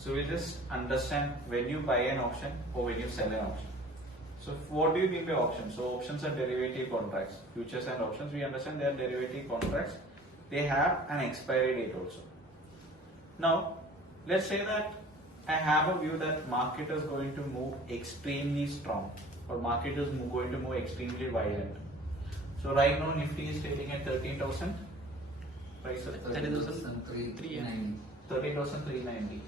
So we just understand when you buy an option or when you sell an option. So what do you mean by options? So options are derivative contracts. Futures and options, we understand they are derivative contracts. They have an expiry date also. Now, let's say that I have a view that market is going to move extremely strong or market is going to move extremely violent. So right now Nifty is trading at 13,000. Price of 13,390. 13,390.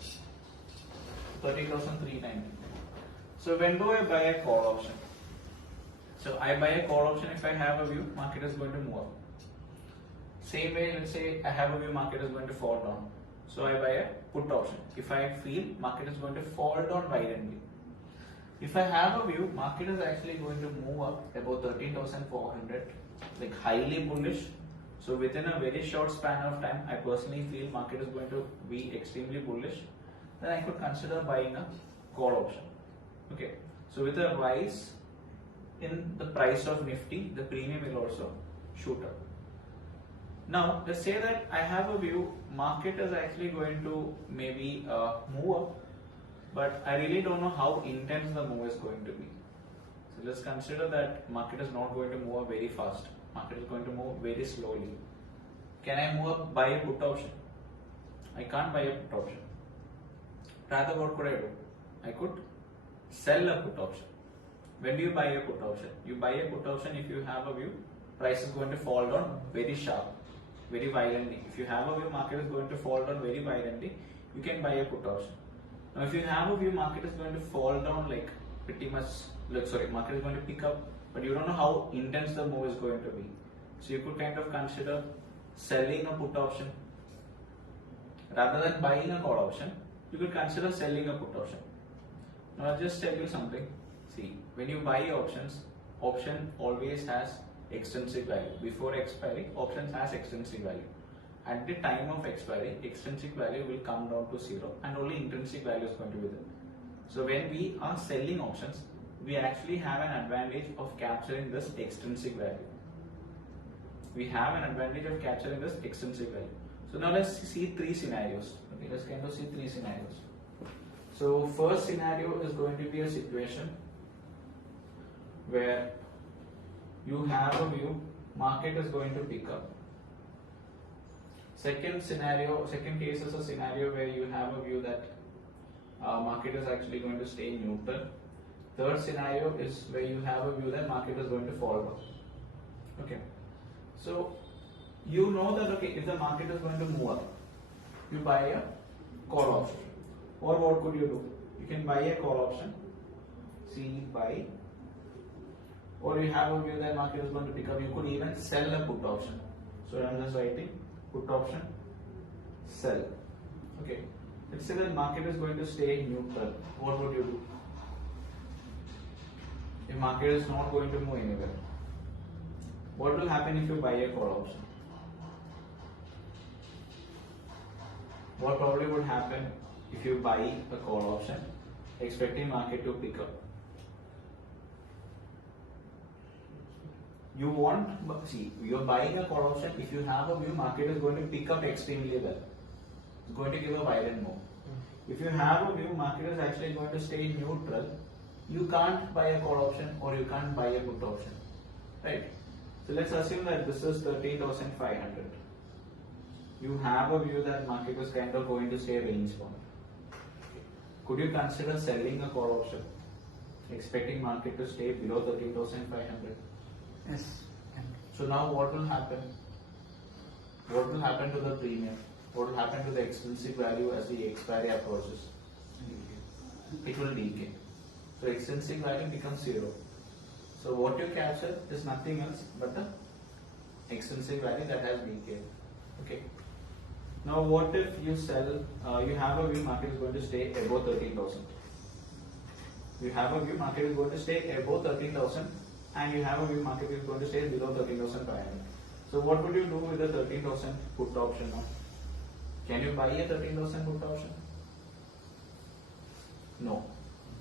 30,390. So when do I buy a call option? So I buy a call option if I have a view market is going to move up. Same way, let's say I have a view market is going to fall down. So I buy a put option if I feel market is going to fall down violently. If I have a view market is actually going to move up about 13,400, like highly bullish. So within a very short span of time, I personally feel market is going to be extremely bullish. Then I could consider buying a call option. Okay. So with a rise in the price of Nifty, the premium will also shoot up. Now let's say that I have a view market is actually going to maybe move up, but I really don't know how intense the move is going to be. So let's consider that market is not going to move up very fast. Market is going to move very slowly. Can I move up buy a put option? I can't buy a put option. Rather, what could I do? I could sell a put option. When do you buy a put option? You buy a put option if you have a view price is going to fall down very sharp, very violently. If you have a view market is going to fall down very violently, you can buy a put option. Now if you have a view market is going to fall down like pretty much, market is going to pick up, but you don't know how intense the move is going to be. So you could kind of consider selling a put option. Rather than buying a call option, you could consider selling a put option. Now I'll just tell you something. See, when you buy options, option always has extrinsic value. Before expiry, options has extrinsic value. At the time of expiry, extrinsic value will come down to 0 and only intrinsic value is going to be there. So when we are selling options, we actually have an advantage of capturing this extrinsic value. We have an advantage of capturing this extrinsic value. So now let's see three scenarios. Okay, let's kind of see three scenarios. So first scenario is going to be a situation where you have a view market is going to pick up. Second case is a scenario where you have a view that market is actually going to stay neutral. Third scenario is where you have a view that market is going to fall down. Okay, so you know that if the market is going to move up, you buy a call option. Or what could you do? You can buy a call option, see buy, or you have a view that market is going to pick up. You could even sell a put option. So I'm just writing put option, sell. Okay, let's say that market is going to stay neutral. What would you do? If market is not going to move anywhere, what will happen if you buy a call option? What probably would happen if you buy a call option expecting market to pick up? You're buying a call option if you have a view market is going to pick up extremely well. It's going to give a violent move. If you have a view market is actually going to stay neutral, you can't buy a call option or you can't buy a put option, right? So let's assume that this is 13,500. You have a view that market is kind of going to stay range bound. Could you consider selling a call option, expecting market to stay below 13,500? Yes. So now what will happen? What will happen to the premium? What will happen to the extrinsic value as the expiry approaches? It will decay. So extrinsic value becomes 0. So what you capture is nothing else but the extrinsic value that has decayed. Okay. Now what if you sell, you have a view market is going to stay above 13,000. You have a view market is going to stay above 13,000 and you have a view market is going to stay below 13,500. So what would you do with the 13,000 put option now? Can you buy a 13,000 put option? No.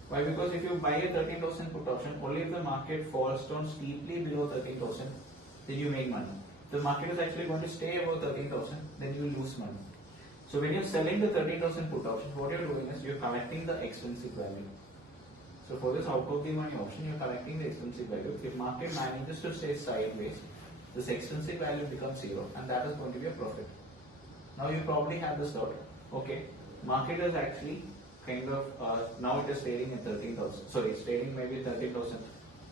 Why? Because if you buy a 13,000 put option, only if the market falls down steeply below 13,000, then you make money. If the market is actually going to stay above 13,000, then you lose money. So when you're selling the 13,000 put option, what you're doing is you're collecting the extrinsic value. So for this out of the money option, you're collecting the extrinsic value. If market manages to stay sideways, this extrinsic value becomes 0, and that is going to be a profit. Now you probably have this thought, okay, market is actually kind of, now it is trading at 13,000, sorry, it's trading maybe 13,000,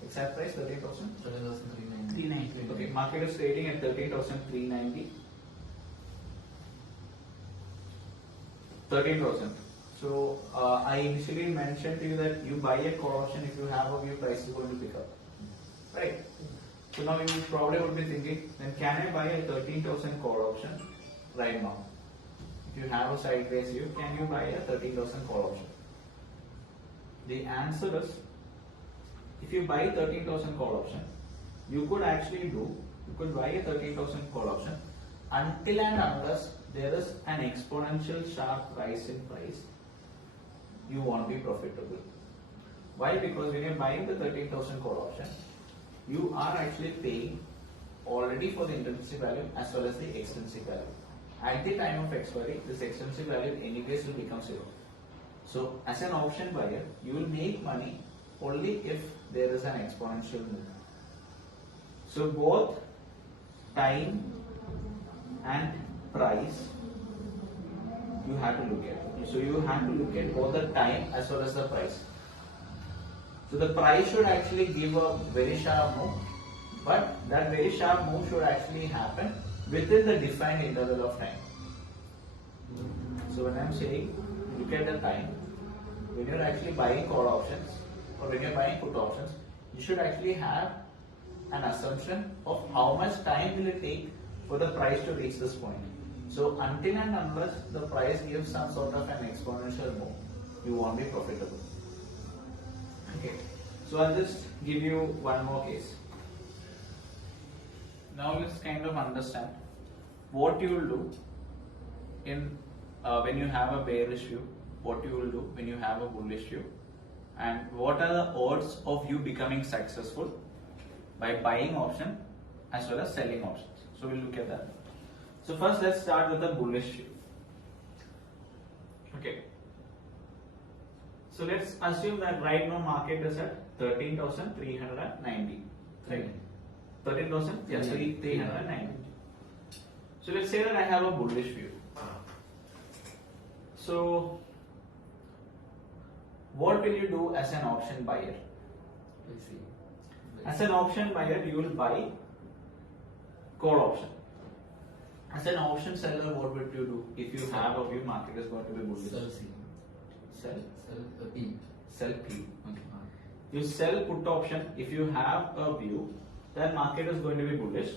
exact price 13,000? 13,390. Okay, market is trading at 13,390. 13,000. So I initially mentioned to you that you buy a call option if you have a view price is going to pick up, right? So now you probably would be thinking, then can I buy a 13,000 call option right now? If you have a sideways view, can you buy a 13,000 call option? The answer is, if you buy 13,000 call option, you could buy a 13,000 call option until and unless there is an exponential sharp rise in price, you won't be profitable. Why? Because when you're buying the 13,000 call option, you are actually paying already for the intrinsic value as well as the extrinsic value. At the time of expiry, this extrinsic value in any case will become 0. So as an option buyer, you will make money only if there is an exponential move. So both time and price you have to look at. So you have to look at both the time as well as the price. So the price should actually give a very sharp move, but that very sharp move should actually happen within the defined interval of time. So when I'm saying look at the time, when you're actually buying call options or when you're buying put options, you should actually have an assumption of how much time will it take for the price to reach this point. So until and unless the price gives some sort of an exponential move, you won't be profitable. Okay, so I'll just give you one more case. Now let's kind of understand what you will do in when you have a bearish view, what you will do when you have a bullish view, and what are the odds of you becoming successful by buying option as well as selling options. So we'll look at that. So first let's start with the bullish view. Okay. So let's assume that right now market is at 13,390. Right? 13,000? Yes, 390. So let's say that I have a bullish view. So what will you do as an option buyer? As an option buyer, you will buy call option. As an option seller, what would you do if you have a view market is going to be bullish? Sell P. Okay. You sell put option if you have a view that market is going to be bullish.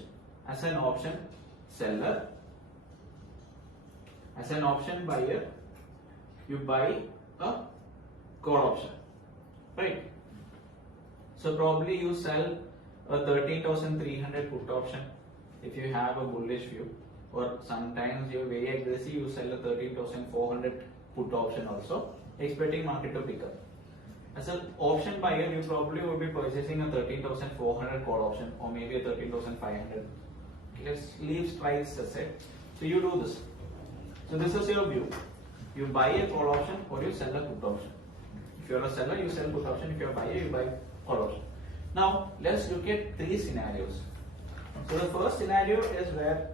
As an option seller, as an option buyer, you buy a call option, right? So probably you sell a 13,300 put option if you have a bullish view, or sometimes you're very aggressive, you sell a 13,400 put option also, expecting market to pick up. As an option buyer, you probably would be purchasing a 13,400 call option or maybe a 13,500. Let's leave strikes aside. So you do this. So this is your view. You buy a call option or you sell a put option. If you are a seller, you sell put option. If you are a buyer, you buy call option. Now let's look at three scenarios. So the first scenario is where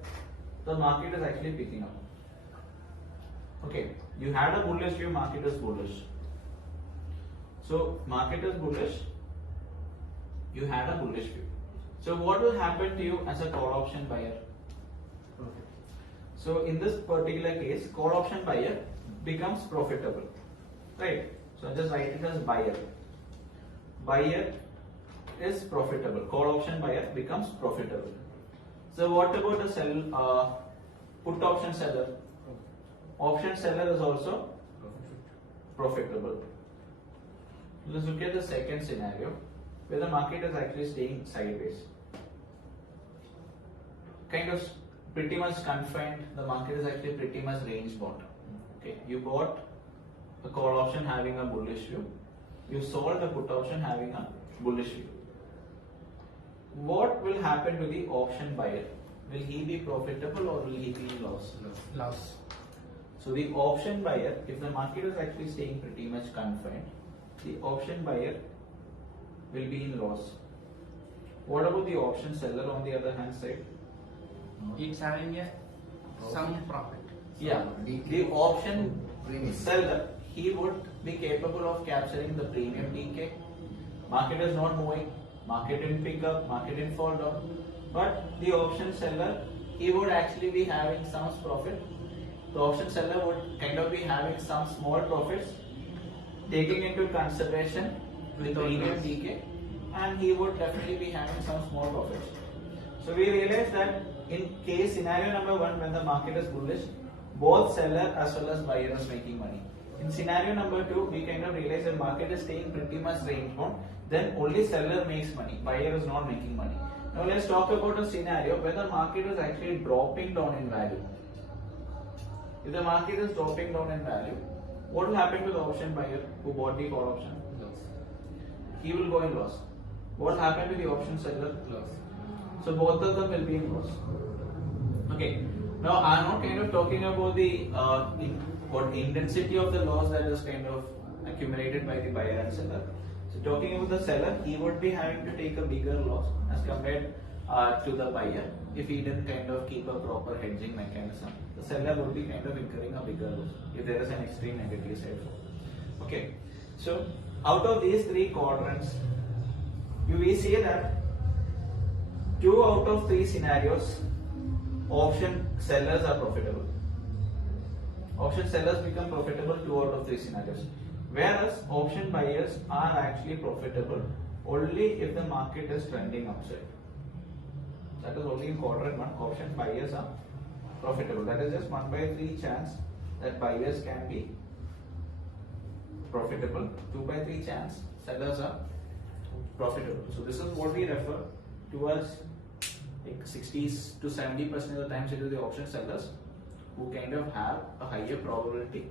the market is actually picking up. Okay, you had a bullish view, market is bullish. So market is bullish, you had a bullish view. So what will happen to you as a call option buyer? So in this particular case, call option buyer becomes profitable, right? So just write it as buyer. Buyer is profitable. Call option buyer becomes profitable. So what about the sell put option seller? Option seller is also profitable. Let's look at the second scenario where the market is actually staying sideways. Kind of pretty much confined, the market is actually pretty much range bound. Okay, you bought a call option having a bullish view, you sold a put option having a bullish view. What will happen to the option buyer? Will he be profitable or will he be in loss? Loss. So the option buyer, if the market is actually staying pretty much confined, the option buyer will be in loss. What about the option seller on the other hand side? It's having a some profit. Yeah, the option seller, he would be capable of capturing the premium DK. Market is not moving, market didn't pick up, market didn't fall down. But the option seller, he would actually be having some profit. The option seller would kind of be having some small profits, taking into consideration the premium DK, and he would definitely be having some small profits. So we realize that in case scenario number 1, when the market is bullish, both seller as well as buyer is making money. In scenario number 2, we kind of realize the market is staying pretty much range bound, then only seller makes money, buyer is not making money. Now let's talk about a scenario where the market is actually dropping down in value. If the market is dropping down in value, what will happen to the option buyer who bought the call option? Loss. He will go in loss. What will happen to the option seller? Loss. So both of them will be in loss. Okay. Now I'm not kind of talking about the intensity of the loss that is kind of accumulated by the buyer and seller. So talking about the seller, he would be having to take a bigger loss as compared to the buyer if he didn't kind of keep a proper hedging mechanism. The seller would be kind of incurring a bigger loss if there is an extreme negative side. Okay. So out of these 3 quadrants, we see that 2 out of 3 scenarios, option sellers are profitable. Option sellers become profitable 2 out of 3 scenarios. Whereas option buyers are actually profitable only if the market is trending upside. That is only in quadrant 1, option buyers are profitable. That is just 1/3 chance that buyers can be profitable. 2/3 chance sellers are profitable. So this is what we refer to as like 60 to 70% of the times it is the option sellers who kind of have a higher probability,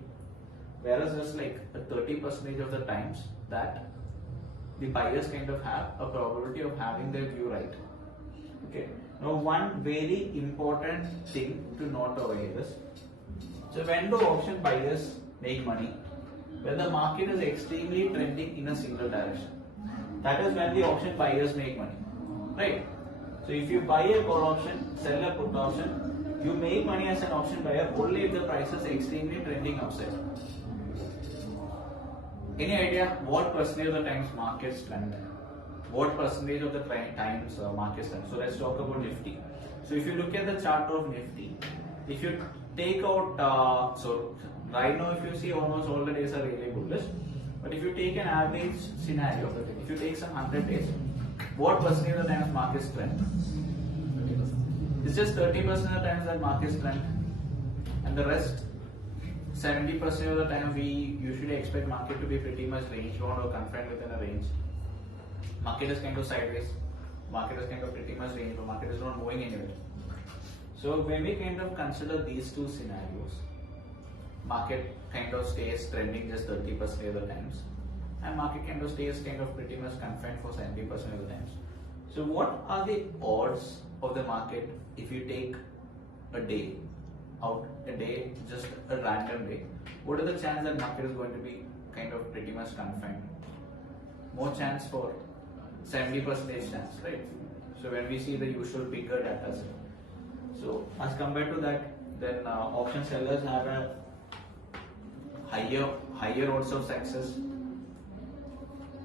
whereas there's like a 30% of the times that the buyers kind of have a probability of having their view right. Okay. Now one very important thing to note over here is, so when do option buyers make money? When the market is extremely trending in a single direction. That is when the option buyers make money, right? So if you buy a call option, sell a put option, you make money as an option buyer only if the price is extremely trending upside. Any idea what percentage of the times markets trend? What percentage of the times markets trend? So let's talk about Nifty. So if you look at the chart of Nifty, if you take out, so right now if you see almost all the days are really bullish, but if you take an average scenario, if you take some 100 days, what percentage of the times markets trend? 30%. It's just 30% of the times that markets trend, and the rest 70% of the time we usually expect market to be pretty much range bound or confined within a range. Market is kind of sideways, market is kind of pretty much range bound, market is not moving anywhere. So when we kind of consider these 2 scenarios, market kind of stays trending just 30% of the times, and market kind of stays kind of pretty much confined for 70% of the times. So what are the odds of the market if you take a day out, a day, just a random day? What are the chances that market is going to be kind of pretty much confined? More chance for 70% chance, right? So when we see the usual bigger data set, so as compared to that, then option sellers have a higher odds of success.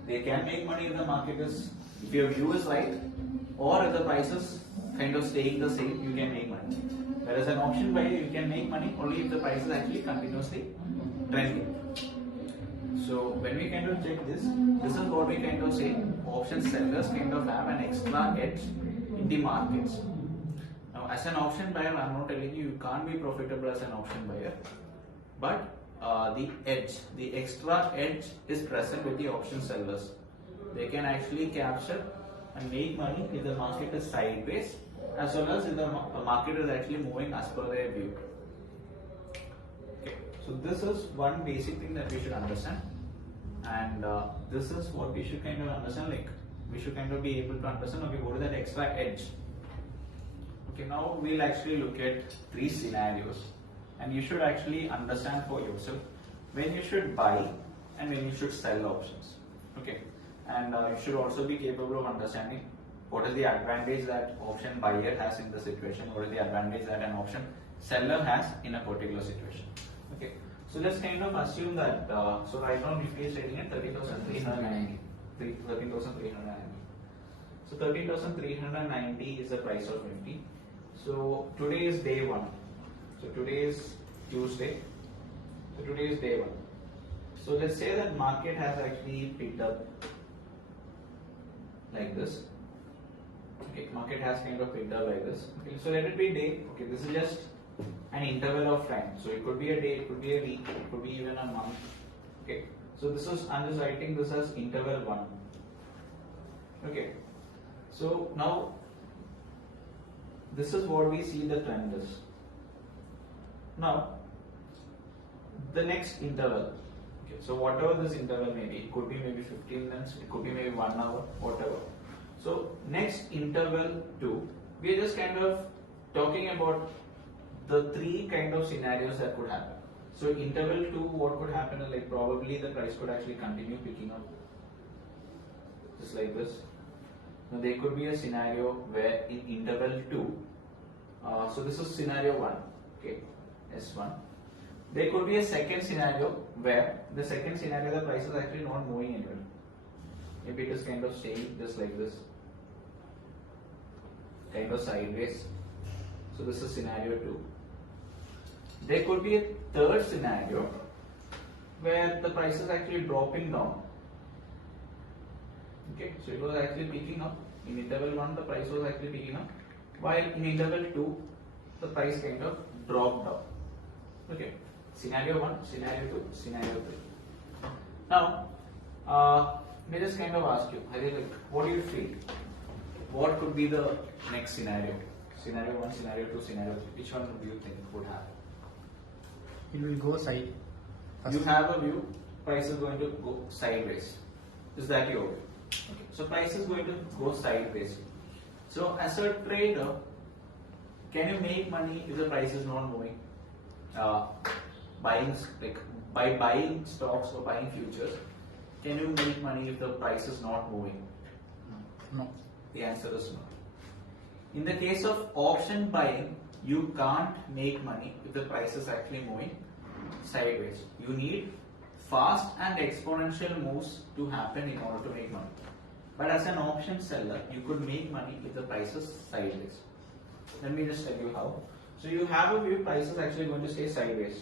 They can make money if the market is, if your view is right, or if the price is kind of staying the same, you can make money. Whereas an option buyer, you can make money only if the price is actually continuously trending. So when we kind of check this is what we kind of say, option sellers kind of have an extra edge in the markets. Now as an option buyer, I'm not telling you can't be profitable as an option buyer, but the edge, the extra edge is present with the option sellers. They can actually capture and make money if the market is sideways, as well as if the market is actually moving as per their view. Okay. So this is one basic thing that we should understand, and this is what we should kind of understand, like we should kind of be able to understand, okay, what is that extra edge. Okay, now we'll actually look at 3 scenarios, and you should actually understand for yourself when you should buy and when you should sell options. Okay, and you should also be capable of understanding what is the advantage that option buyer has in the situation, what is the advantage that an option seller has in a particular situation. Okay, so let's kind of assume that so right now Nifty is trading at 13,390. 13,390. So 13,390 is the price of Nifty. So today is day one. So today is Tuesday. So today is day one. So let's say that market has actually picked up like this. Okay, market has kind of picked up like this. Okay, so let it be day. Okay, this is just an interval of time. So it could be a day, it could be a week, it could be even a month. Okay, so this is, I'm just writing this as interval 1. Okay, so now this is what we see the trend is. Now the next interval. Okay, so whatever this interval may be, it could be maybe 15 minutes, it could be maybe 1 hour, whatever. So next interval 2, we are just kind of talking about the 3 kind of scenarios that could happen. So interval 2, what could happen is like probably the price could actually continue picking up, just like this. Now there could be a scenario where in interval 2, so this is scenario 1, okay, S1. There could be a second scenario where the second scenario the price is actually not moving anywhere. Maybe it is kind of staying just like this, kind of sideways. So this is scenario 2. There could be a third scenario where the price is actually dropping down. Okay, so it was actually picking up. In interval 1 the price was actually picking up, while in interval 2 the price kind of dropped down. Okay, scenario 1, scenario 2, scenario 3. Now, let me just kind of ask you, what do you feel? What could be the next scenario? Scenario 1, scenario 2, scenario 3. Which one do you think would happen? It will go side. You have a view, price is going to go sideways. Is that your view? Okay. So price is going to go sideways. So as a trader, can you make money if the price is not moving? Buying, like by buying stocks or buying futures, can you make money if the price is not moving? No. The answer is no. In the case of option buying, you can't make money if the price is actually moving sideways. You need fast and exponential moves to happen in order to make money. But as an option seller, you could make money if the price is sideways. Let me just tell you how. So you have a view, price is actually going to stay sideways.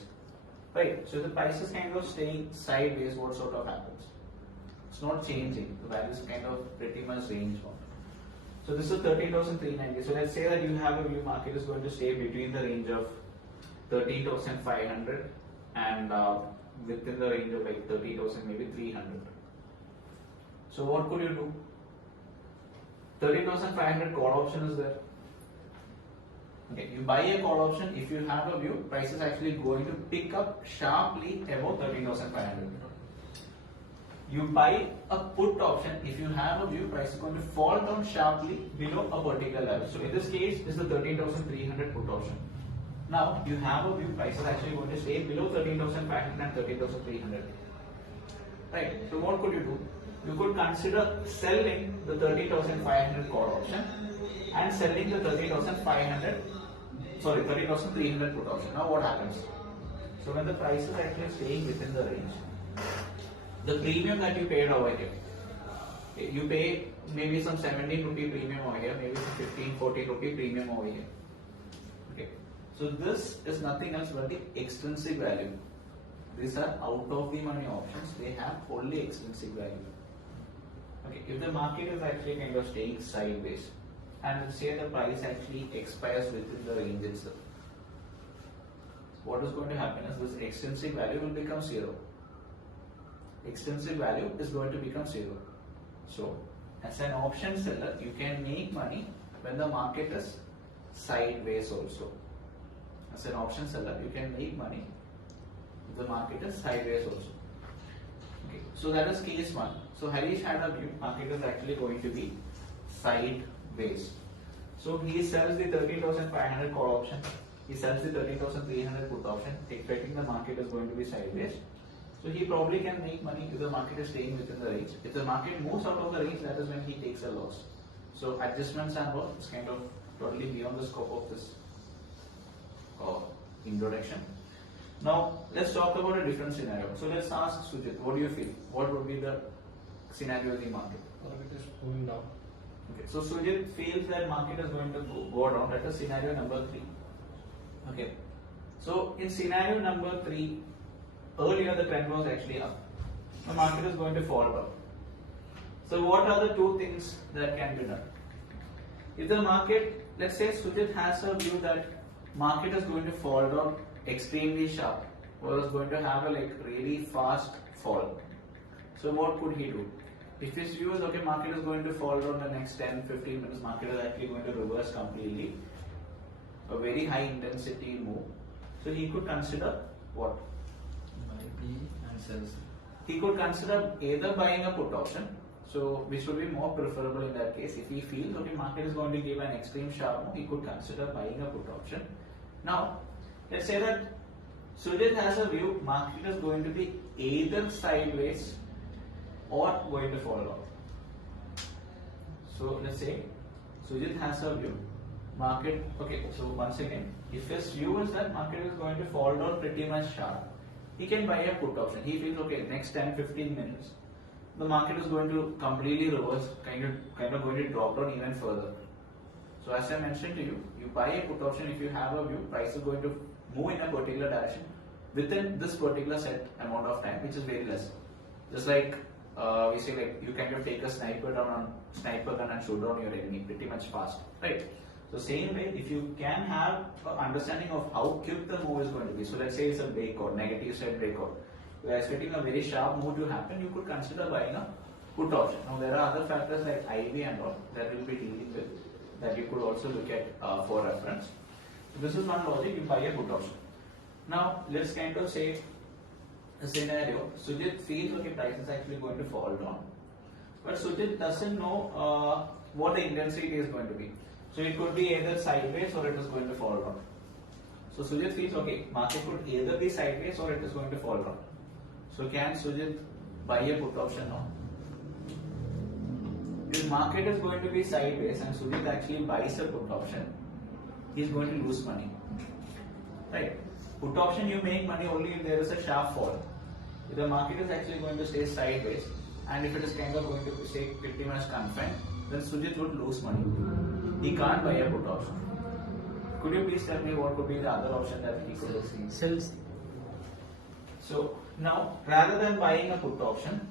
Right? So the price is kind of staying sideways, what sort of happens? It's not changing. The value is kind of pretty much range bound. So this is 13,390. So let's say that you have a view market is going to stay between the range of 13,500 and within the range of like 30,000, maybe 300. So what could you do? 13,500 call option is there. Okay, you buy a call option. If you have a view, price is actually going to pick up sharply above 13,500. You buy a put option. If you have a view, price is going to fall down sharply below a particular level. So in this case, this is the 13,300 put option. Now you have a view, price is actually going to stay below 13,500 and 13,300. Right. So what could you do? You could consider selling the 30,500 call option and selling the 30,300 put option. Now what happens? So when the price is actually staying within the range, the premium that you paid over here, you pay maybe some 17 rupee premium over here, maybe some 15, 14 rupee premium over here. Okay. So this is nothing else but the extrinsic value. These are out of the money options. They have only extrinsic value. Okay. If the market is actually kind of staying sideways, and let's say the price actually expires within the range itself, what is going to happen is this extrinsic value will become 0. Extrinsic value is going to become 0. So, as an option seller, you can make money when the market is sideways also. As an option seller, you can make money if the market is sideways also. Okay. So that is case 1. So Harish had a view, market is actually going to be sideways. So he sells the 13,500 call option. he sells the 13,300 put option, expecting the market is going to be sideways. So he probably can make money if the market is staying within the range. If the market moves out of the range, that is when he takes a loss. So adjustments and all is kind of totally beyond the scope of this introduction. Now let's talk about a different scenario. So let's ask Sujit, what do you feel? What would be the scenario in the market? Market is moving down. Okay, so Sujit feels that market is going to go down. That is scenario number 3. Okay, so in scenario number 3, earlier the trend was actually up. The market is going to fall down. So what are the two things that can be done? If the market, let's say Sujit has a view that market is going to fall down extremely sharp, or is going to have a really fast fall. So what could he do? If his view is okay, market is going to fall down the next 10-15 minutes, market is actually going to reverse completely, a very high intensity move. So he could consider what? Buy B and sell C. He could consider either buying a put option, so which would be more preferable in that case. If he feels okay, market is going to give an extreme sharp move, he could consider buying a put option. Now, let's say that Sujit has a view, market is going to be either sideways or going to fall down. So let's say Sujit has a view, market, okay, so once again, if his view is that market is going to fall down pretty much sharp, he can buy a put option. He feels okay, next 10-15 minutes, the market is going to completely reverse, kind of going to drop down even further. So as I mentioned to you, you buy a put option if you have a view, price is going to move in a particular direction within this particular set amount of time, which is very less. Just like we say, you kind of take a sniper gun and shoot down your enemy pretty much fast, right? So same way, if you can have an understanding of how quick the move is going to be. So let's say it's a breakout, negative side breakout. You are expecting a very sharp move to happen. You could consider buying a put option. Now there are other factors like IV and all that we'll be dealing with that you could also look at for reference. So this is one logic. You buy a put option. Now let's kind of say a scenario. Sujit feels okay, price is actually going to fall down, but Sujit doesn't know what the intensity is going to be. So it could be either sideways or it is going to fall down. So Sujit feels okay, market could either be sideways or it is going to fall down. So can Sujit buy a put option now? If market is going to be sideways and Sujit actually buys a put option, he is going to lose money. Right? Put option you make money only if there is a sharp fall. If the market is actually going to stay sideways and if it is kind of going to stay pretty much confined, then Sujit would lose money. He can't buy a put option. Could you please tell me what could be the other option that he could have seen? Sell C. So now, rather than buying a put option,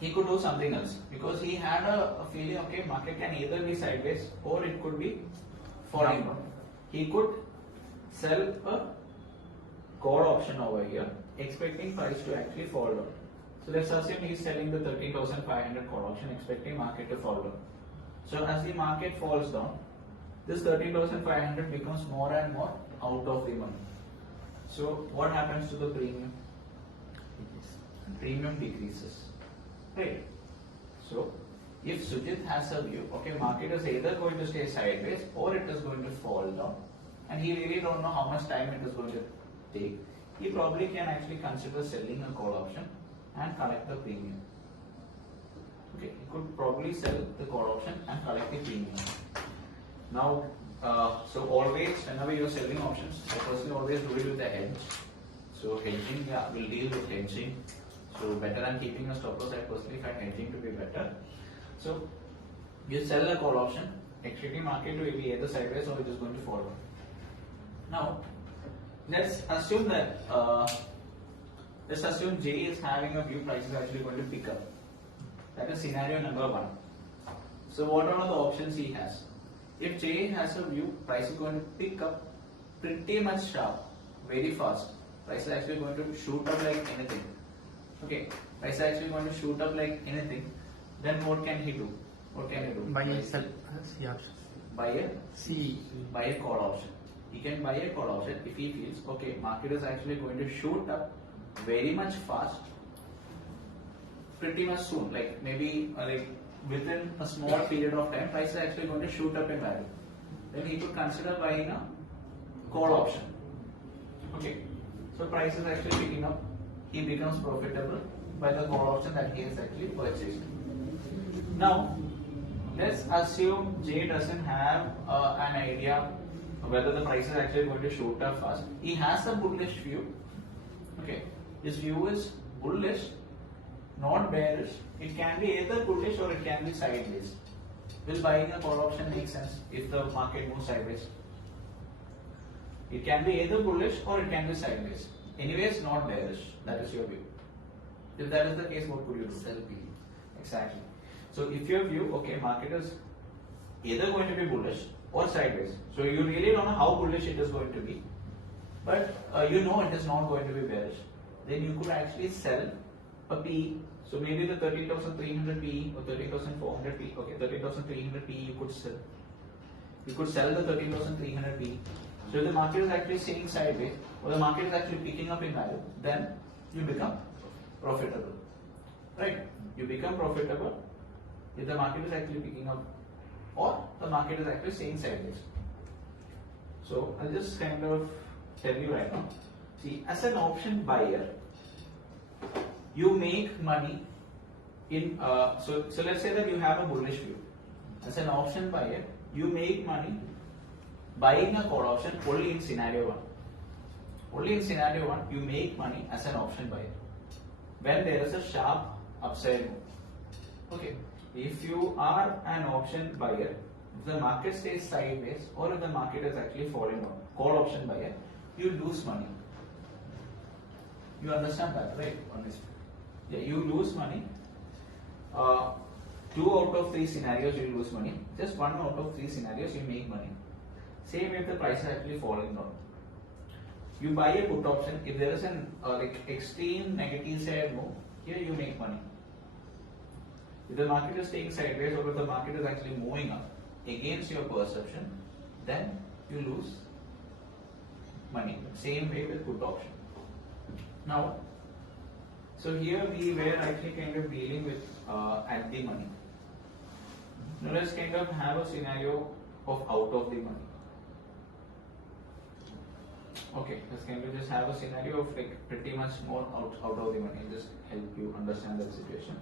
he could do something else because he had a feeling, okay, market can either be sideways or it could be falling down. He could sell a call option over here, expecting price to actually fall down. So let's assume he is selling the 13,500 call option, expecting market to fall down. So as the market falls down, this 13,500 becomes more and more out of the money. So what happens to the premium? Premium decreases. Right. So if Sujit has a view, okay, market is either going to stay sideways or it is going to fall down, and he really don't know how much time it is going to take, he probably can actually consider selling a call option and collect the premium. Okay, he could probably sell the call option and collect the premium. Now, so always whenever you are selling options, I personally always do it with a hedge. So hedging, yeah, we'll deal with hedging. So better than keeping a stop loss, I personally find hedging to be better. So you sell a call option, expecting market to be either sideways or it is going to fall down. Now, let's assume that J is having a view price is actually going to pick up. That is scenario number 1. So what are the options he has? If J has a view, price is going to pick up pretty much sharp, very fast. Price is actually going to shoot up like anything. Okay, price is actually going to shoot up like anything. Then what can he do? What can he do? Buy a sell C option. Buy a C. Buy a call option. He can buy a call option if he feels okay, market is actually going to shoot up very much fast, pretty much soon, like maybe like within a small period of time, price is actually going to shoot up in value. Then he could consider buying a call option. Okay, so price is actually picking up. He becomes profitable by the call option that he has actually purchased. Now, let's assume J doesn't have an idea whether the price is actually going to shoot up fast. He has a bullish view. Okay, his view is bullish, not bearish. It can be either bullish or it can be sideways. Will buying a call option make sense if the market moves sideways? It can be either bullish or it can be sideways. Anyways, not bearish. That is your view. If that is the case, what could you do? Sell B. Exactly. So if your view, okay, market is either going to be bullish or sideways. So you really don't know how bullish it is going to be, but you know it is not going to be bearish. Then you could actually sell a PE. So maybe the 13,300 PE or 13,400 PE. Okay, 13,300 PE you could sell. You could sell the 13,300 PE. So if the market is actually staying sideways or the market is actually picking up in value, then you become profitable. Right? You become profitable if the market is actually picking up or the market is actually staying sideways. So I'll just kind of tell you right now. See, as an option buyer, you make money in so let's say that you have a bullish view. As an option buyer, you make money buying a call option only in scenario 1. Only in scenario 1 you make money as an option buyer when there is a sharp upside move. Okay, if you are an option buyer, if the market stays sideways or if the market is actually falling down, call option buyer, you lose money. You understand that, right? Understood. Yeah, you lose money. 2 out of 3 scenarios you lose money. Just 1 out of 3 scenarios you make money. Same if the price is actually falling down. You buy a put option. If there is an like extreme negative side move, here you make money. If the market is staying sideways or if the market is actually moving up against your perception, then you lose money. Same way with put option. Now, so here we were actually kind of dealing with at the money. Now let's kind of have a scenario of out of the money. Okay, let's kind of just have a scenario of like pretty much more out of the money. Just help you understand that situation.